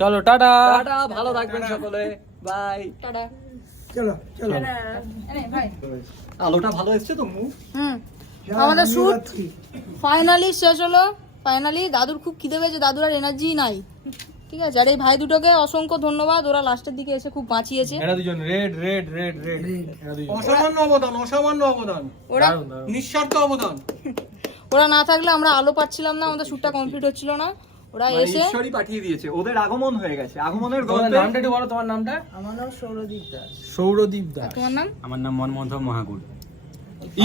চলো tata. Tata, ভালো থাকবেন সকলে, বাই। টাটা। চলো চলো ভাই আলোটা ভালো এসছে তো মুখ। আমাদের শুট ফাইনালি শেষ হলো। ফাইনালি দাদুর খুব খিদে পেয়েছে, দাদুর আর এনার্জি নাই, ঠিক আছে। আর এই ভাই দুটোকে অসংখ্য ধন্যবাদ, ওরা লাস্টের দিকে এসে খুব বাঁচিয়েছে। এরা দুজন রেড রেড রেড রেড, এরা দুজন অসামান্য অবদান, অসামান্য অবদান, ওরা দারুণ, দারুণ। নিঃস্বার্থ অবদান। ওরা না থাকলে আমরা আলো পাচ্ছিলাম না, আমাদের শুটটা কমপ্লিট হচ্ছিল না। ওরা মানে এসে ঈশ্বরই পাঠিয়ে দিয়েছে, ওদের আগমন হয়ে গেছে। আগমনের তোমার গল্পে নামটা একটু বলো, তোমার নামটা? আমার নাম সৌরদীপ দাস। সৌরদীপ দাস। তোমার নাম? আমার নাম মনমোহন মহাকুল।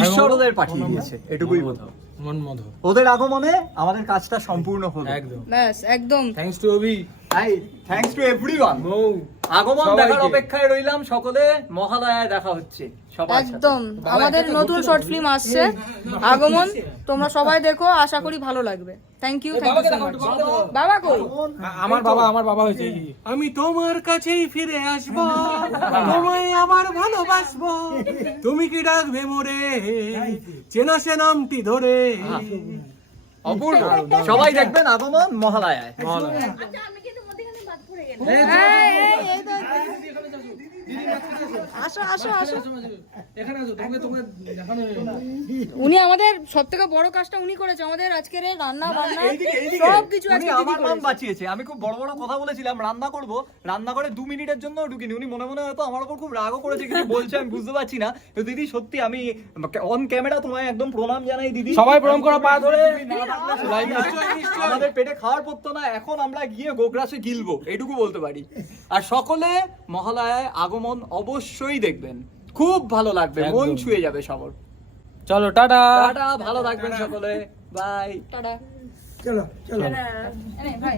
ঈশ্বর ওদের পাঠিয়ে দিয়েছে, এটুকুই বলতে হবে। মনমোধ। ওদের আগমনে আমাদের কাজটা সম্পূর্ণ হলো। একদম। ব্যাস একদম। থ্যাঙ্কস টু অভি। তাই থ্যাঙ্কস টু এভরিওয়ান। আগমন সবাইকে। দেখার অপেক্ষায় রইলাম সকলে। মহালয়ায় দেখা হচ্ছে সবার সাথে। একদম আমাদের নতুন শর্ট ফিল্ম আসছে আগমন, তোমরা সবাই দেখো, আশা করি ভালো লাগবে। Thank you, thank you so much. বাবা কই? আমার বাবা হয়েছে। আমি তোমার কাছেই ফিরে আসবো, তোমায় আবার ভালোবাসবো, তুমি কি ডাকবে মোরে চেনা সে নামটি ধরে। অপূর্ব। সবাই দেখবেন আগমন মহালয়ায়। এই তো। আসো আসো আসো। উনি আমাদের সব থেকে বড় কাজটা উনি করেছে, আমাদের আজকের এই রান্না বান্না সব কিছু উনি আজকে আমার দিদি নাম করেছে। বাঁচিয়েছে। আমি খুব বড় বড় কথা বলেছিলাম, রান্না করব, রান্না করে 2 মিনিটের জন্য ঢুকিনি। উনি মনে মনে হয়তো আমার উপর খুব রাগও করেছে, কিছু বলছে আমি বুঝতে পারছি না। তো দিদি সত্যি আমি অন ক্যামেরা তোমায় একদম প্রণাম জানাই দিদি। সবাই প্রণাম করো পা ধরে। আমাদের পেটে খাওয়ার পড়তো না, এখন আমরা গিয়ে গোগ্রাসে গিলবো, এটুকু বলতে পারি। আর সকলে মহালয়ায় আগমন অবশ্যই দেখবেন, খুব ভালো লাগবে, মন একদম। ছুঁয়ে যাবে সবার। চলো টাটা। টাটা, ভালো থাকবেন সকলে, বাই। টাটা। চলো চলো ভাই